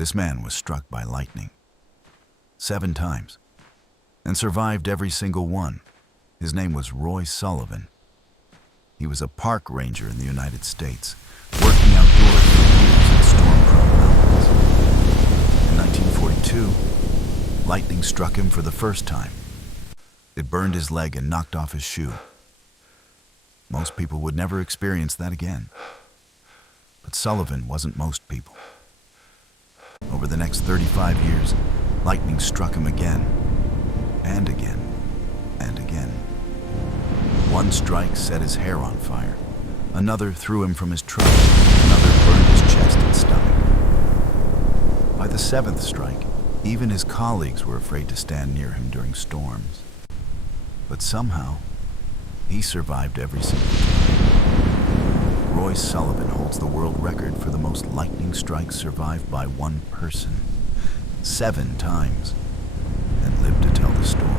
This man was struck by lightning 7 times and survived every single one. His name was Roy Sullivan. He was a park ranger in the United States, working outdoors for years in storm-prone mountains. In 1942, lightning struck him for the first time. It burned his leg and knocked off his shoe. Most people would never experience that again. But Sullivan wasn't most people. Over the next 35 years, lightning struck him again, and again, and again. One strike set his hair on fire. Another threw him from his truck. Another burned his chest and stomach. By the 7th strike, even his colleagues were afraid to stand near him during storms. But somehow, he survived every single time. Roy Sullivan holds the world record for the most lightning strikes survived by one person 7 times, and lived to tell the story.